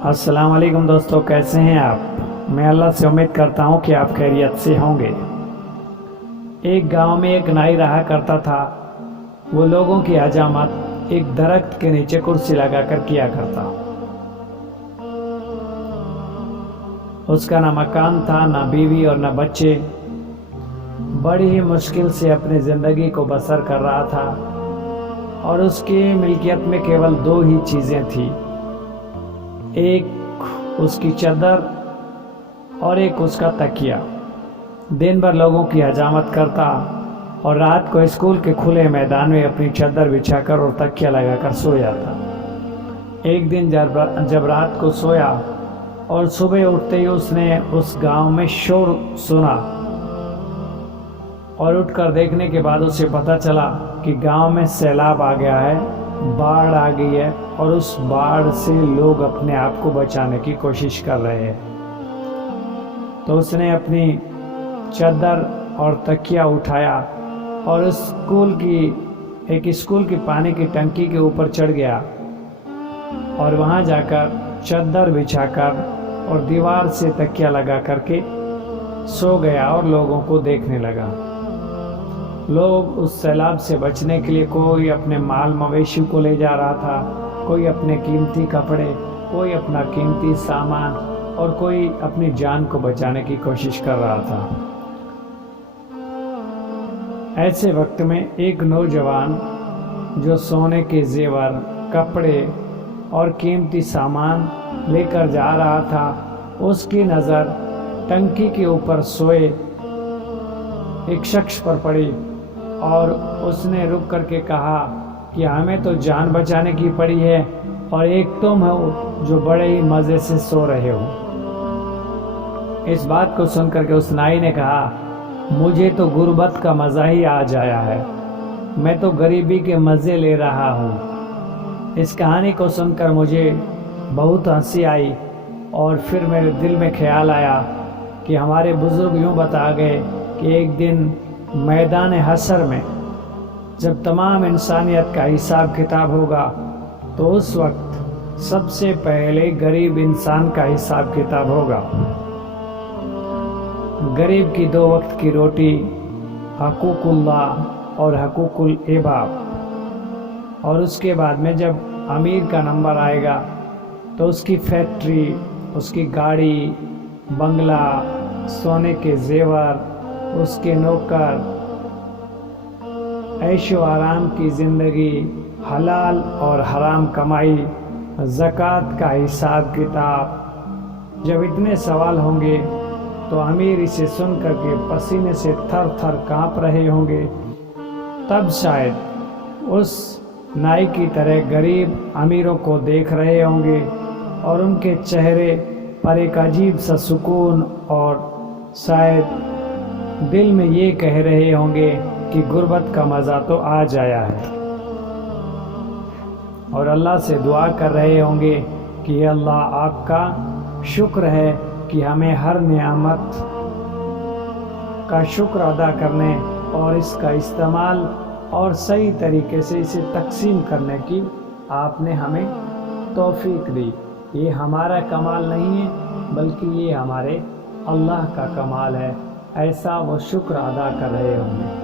السلام علیکم دوستو، کیسے ہیں آپ؟ میں اللہ سے امید کرتا ہوں کہ آپ خیریت سے ہوں گے۔ ایک گاؤں میں ایک نائی رہا کرتا تھا۔ وہ لوگوں کی حجامت ایک درخت کے نیچے کرسی لگا کر کیا کرتا۔ اس کا نہ مکان تھا، نہ بیوی اور نہ بچے۔ بڑی ہی مشکل سے اپنی زندگی کو بسر کر رہا تھا، اور اس کی ملکیت میں کیول دو ہی چیزیں تھیں، ایک اس کی چادر اور ایک اس کا تکیہ۔ دن بھر لوگوں کی حجامت کرتا اور رات کو اسکول کے کھلے میدان میں اپنی چادر بچھا کر اور تکیہ لگا کر سو جاتا۔ ایک دن جب رات کو سویا اور صبح اٹھتے ہی اس نے اس گاؤں میں شور سنا، اور اٹھ کر دیکھنے کے بعد اسے پتہ چلا کہ گاؤں میں سیلاب آ گیا ہے، باڑھ آ گئی ہے، اور اس باڑھ سے لوگ اپنے آپ کو بچانے کی کوشش کر رہے ہیں۔ تو اس نے اپنی چادر اور تکیہ اٹھایا اور ایک اسکول کی پانی کی ٹنکی کے اوپر چڑھ گیا، اور وہاں جا کر چادر بچھا کر اور دیوار سے تکیہ لگا کر کے سو گیا اور لوگوں کو دیکھنے لگا۔ لوگ اس سیلاب سے بچنے کے لیے کوئی اپنے مال مویشی کو لے جا رہا تھا، کوئی اپنے قیمتی کپڑے، کوئی اپنا قیمتی سامان، اور کوئی اپنی جان کو بچانے کی کوشش کر رہا تھا۔ ایسے وقت میں ایک نوجوان جو سونے کے زیور، کپڑے اور قیمتی سامان لے کر جا رہا تھا، اس کی نظر ٹنکی کے اوپر سوئے ایک شخص پر پڑی، اور اس نے رک کر کے کہا کہ ہمیں تو جان بچانے کی پڑی ہے، اور ایک تم ہو جو بڑے ہی مزے سے سو رہے ہو۔ اس بات کو سن کر کے اس نائی نے کہا، مجھے تو غربت کا مزہ ہی آ جایا ہے، میں تو غریبی کے مزے لے رہا ہوں۔ اس کہانی کو سن کر مجھے بہت ہنسی آئی، اور پھر میرے دل میں خیال آیا کہ ہمارے بزرگ یوں بتا گئے کہ ایک دن میدان حشر میں جب تمام انسانیت کا حساب کتاب ہوگا، تو اس وقت سب سے پہلے غریب انسان کا حساب کتاب ہوگا۔ غریب کی 2 وقت کی روٹی، حقوق اللہ اور حقوق العباد، اور اس کے بعد میں جب امیر کا نمبر آئے گا تو اس کی فیکٹری، اس کی گاڑی، بنگلہ، سونے کے زیور، اس کے نوکر، عیش و آرام کی زندگی، حلال اور حرام کمائی، زکوٰۃ کا حساب کتاب۔ جب اتنے سوال ہوں گے تو امیر اسے سن کر کے پسینے سے تھر تھر کانپ رہے ہوں گے۔ تب شاید اس نائی کی طرح غریب امیروں کو دیکھ رہے ہوں گے، اور ان کے چہرے پر ایک عجیب سا سکون، اور شاید دل میں یہ کہہ رہے ہوں گے کہ غربت کا مزہ تو آ جایا ہے، اور اللہ سے دعا کر رہے ہوں گے کہ اے اللہ، آپ کا شکر ہے کہ ہمیں ہر نعمت کا شکر ادا کرنے اور اس کا استعمال اور صحیح طریقے سے اسے تقسیم کرنے کی آپ نے ہمیں توفیق دی۔ یہ ہمارا کمال نہیں ہے، بلکہ یہ ہمارے اللہ کا کمال ہے۔ ایسا وہ شکر ادا کر رہے ہوں گے۔